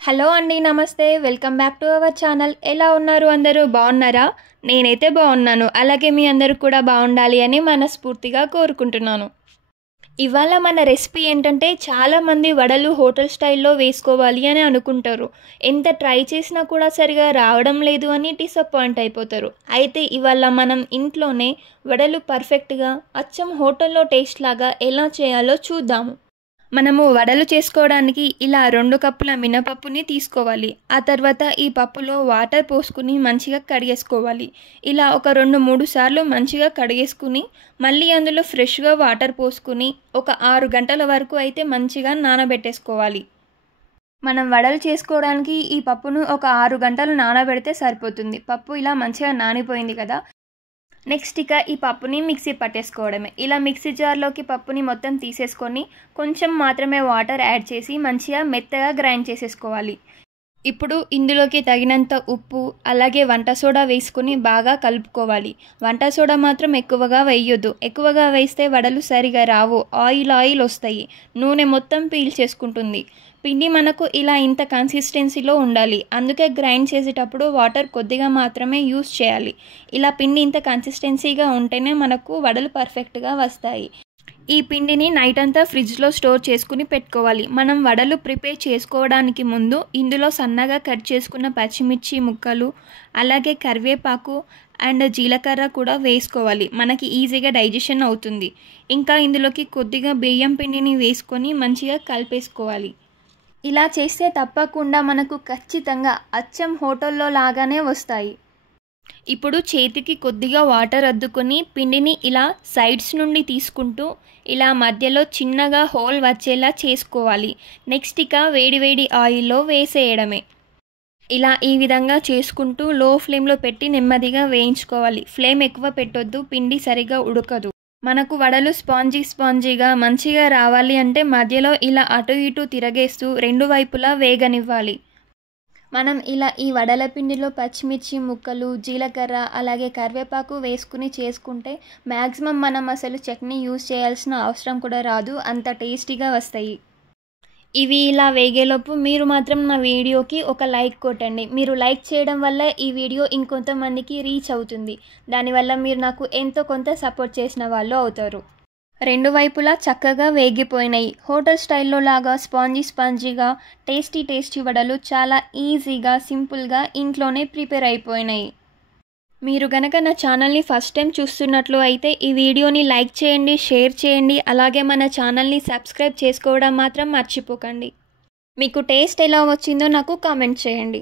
Hello అండి, నమస్తే. Welcome back to our channel. ఎలా ఉన్నారు అందరూ? బాగున్నారా? నేనైతే బాగున్నాను. అలాగే మీ అందరూ కూడా బాగుండాలి అని మనస్ఫూర్తిగా కోరుకుంటున్నాను. ఇవాళ మన రెసిపీ ఏంటంటే, చాలామంది వడలు హోటల్ స్టైల్లో వేసుకోవాలి అని అనుకుంటారు. ఎంత ట్రై చేసినా కూడా సరిగా రావడం లేదు అని డిసప్పాయింట్ అయిపోతారు. అయితే ఇవాళ మనం ఇంట్లోనే వడలు పర్ఫెక్ట్గా అచ్చం హోటల్లో టేస్ట్ లాగా ఎలా చేయాలో చూద్దాము. మనము వడలు చేసుకోవడానికి ఇలా 2 కప్పుల మినపప్పుని తీసుకోవాలి. ఆ తర్వాత ఈ పప్పులో వాటర్ పోసుకుని మంచిగా కడిగేసుకోవాలి. ఇలా ఒక 2-3 సార్లు మంచిగా కడిగేసుకుని మళ్ళీ అందులో ఫ్రెష్గా వాటర్ పోసుకుని ఒక 6 గంటల వరకు అయితే మంచిగా నానబెట్టేసుకోవాలి. మనం వడలు చేసుకోవడానికి ఈ పప్పును ఒక 6 గంటలు నానబెడితే సరిపోతుంది. పప్పు ఇలా మంచిగా నానిపోయింది కదా. నెక్స్ట్ ఇక ఈ పప్పుని మిక్సీ పట్టేసుకోవడమే. ఇలా మిక్సీ జార్లోకి పప్పుని మొత్తం తీసేసుకొని కొంచెం మాత్రమే వాటర్ యాడ్ చేసి మంచిగా మెత్తగా గ్రైండ్ చేసేసుకోవాలి. ఇప్పుడు ఇందులోకి తగినంత ఉప్పు అలాగే వంట సోడా వేసుకుని బాగా కలుపుకోవాలి. వంట సోడా మాత్రం ఎక్కువగా వేయొద్దు. ఎక్కువగా వేస్తే వడలు సరిగా రావు, ఆయిల్ వస్తాయి, నూనె మొత్తం పీల్చేసుకుంటుంది. పిండి మనకు ఇలా ఇంత కన్సిస్టెన్సీలో ఉండాలి. అందుకే గ్రైండ్ చేసేటప్పుడు వాటర్ కొద్దిగా మాత్రమే యూస్ చేయాలి. ఇలా పిండి ఇంత కన్సిస్టెన్సీగా ఉంటేనే మనకు వడలు పర్ఫెక్ట్గా వస్తాయి. ఈ పిండిని నైట్ అంతా ఫ్రిడ్జ్లో స్టోర్ చేసుకుని పెట్టుకోవాలి. మనం వడలు ప్రిపేర్ చేసుకోవడానికి ముందు ఇందులో సన్నగా కట్ చేసుకున్న పచ్చిమిర్చి ముక్కలు అలాగే కరివేపాకు అండ్ జీలకర్ర కూడా వేసుకోవాలి. మనకి ఈజీగా డైజెషన్ అవుతుంది. ఇంకా ఇందులోకి కొద్దిగా బియ్యం పిండిని వేసుకొని మంచిగా కలిపేసుకోవాలి. ఇలా చేస్తే తప్పకుండా మనకు ఖచ్చితంగా అచ్చం హోటల్లో లాగానే వస్తాయి. ఇప్పుడు చేతికి కొద్దిగా వాటర్ అద్దుకొని పిండిని ఇలా సైడ్స్ నుండి తీసుకుంటూ ఇలా మధ్యలో చిన్నగా హోల్ వచ్చేలా చేసుకోవాలి. నెక్స్ట్ ఇక వేడివేడి ఆయిల్లో వేసేయడమే. ఇలా ఈ విధంగా చేసుకుంటూ లో ఫ్లేమ్లో పెట్టి నెమ్మదిగా వేయించుకోవాలి. ఫ్లేమ్ ఎక్కువ పెట్టొద్దు, పిండి సరిగా ఉడకదు. మనకు వడలు స్పాంజీగా మంచిగా రావాలి అంటే మధ్యలో ఇలా అటు ఇటు తిరగేస్తూ 2 వైపులా వేగనివ్వాలి. మనం ఇలా ఈ వడల పిండిలో పచ్చిమిర్చి ముక్కలు, జీలకర్ర అలాగే కరివేపాకు వేసుకుని చేసుకుంటే మ్యాక్సిమం మనం అసలు చట్నీ యూజ్ చేయాల్సిన అవసరం కూడా రాదు, అంత టేస్టీగా వస్తాయి. ఇవి ఇలా వేగేలోపు మీరు మాత్రం నా వీడియోకి ఒక లైక్ కొట్టండి. మీరు లైక్ చేయడం వల్ల ఈ వీడియో ఇంకొంతమందికి రీచ్ అవుతుంది. దానివల్ల మీరు నాకు ఎంతో కొంత సపోర్ట్ చేసిన వాళ్ళు అవుతారు. 2 వైపులా చక్కగా వేగిపోయినాయి. హోటల్ స్టైల్లో లాగా స్పాంజీగా టేస్టీ వడలు చాలా ఈజీగా సింపుల్గా ఇంట్లోనే ప్రిపేర్ అయిపోయినాయి. మీరు గనక నా ఛానల్ని ఫస్ట్ టైం చూస్తున్నట్లు అయితే ఈ వీడియోని లైక్ చేయండి, షేర్ చేయండి, అలాగే మన ఛానల్ని సబ్స్క్రైబ్ చేసుకోవడం మాత్రం మర్చిపోకండి. మీకు టేస్ట్ ఎలా వచ్చిందో నాకు కామెంట్ చేయండి.